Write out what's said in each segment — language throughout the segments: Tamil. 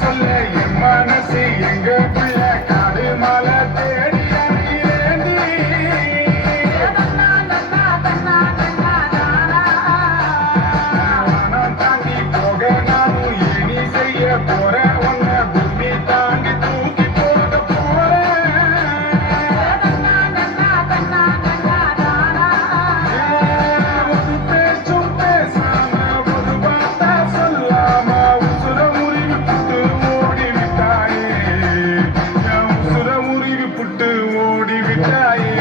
சொல்ல என் மனசு எங்க பிள்ள காடு மலை தேடி தாண்டி போக நானும் இனி செய்ய போறேன் ஒன்ன பூமி தாண்டி தூக்கி போக போறேன் ஒரு பேச்சும் பேசாம ஒரு வார்த்தை சொல்லாம உசுர முறிவு புட்டு ஓடி விட்டாயே என் உசுர முறிவு புட்டு ஓடி விட்டாயே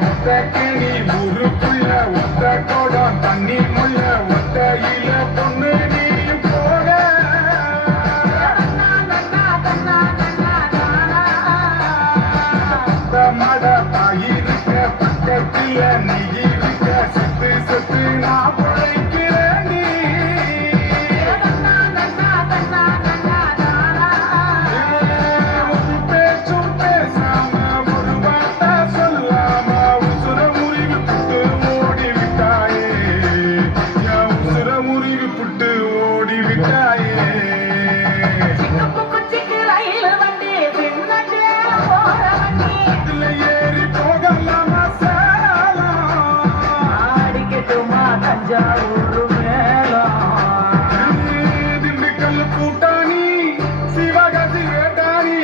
ஒத்தக்கிளி ஊருக்குள்ள ஒத்த கோடம் தண்ணி முள்ள ஒத்தையில பொண்ணு நீயும் போக மட தாயிருக்க பக்கத்துல நீ இருக்க செத்து செத்து நான் பிழைக்கிறேன் நீ ஒரு பேச்சும் பேசாம ஒரு வார்த்தை சொல்லாம உசுர முறிவு புட்டு ஓடி விட்டாயே என் உசுர முறிவு புட்டு ஓடி விட்டாயே அதுல ஏறி போகலாமா சேலம் திண்டுக்கல் கூட்டாணி சிவகாசி வேட்டாணி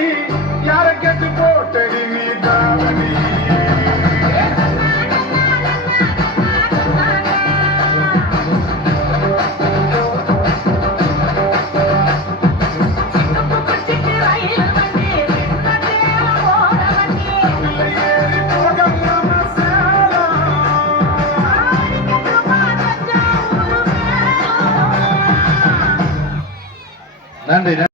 யார கேட்டு போட்டடி நீ தாவணி நன்றி.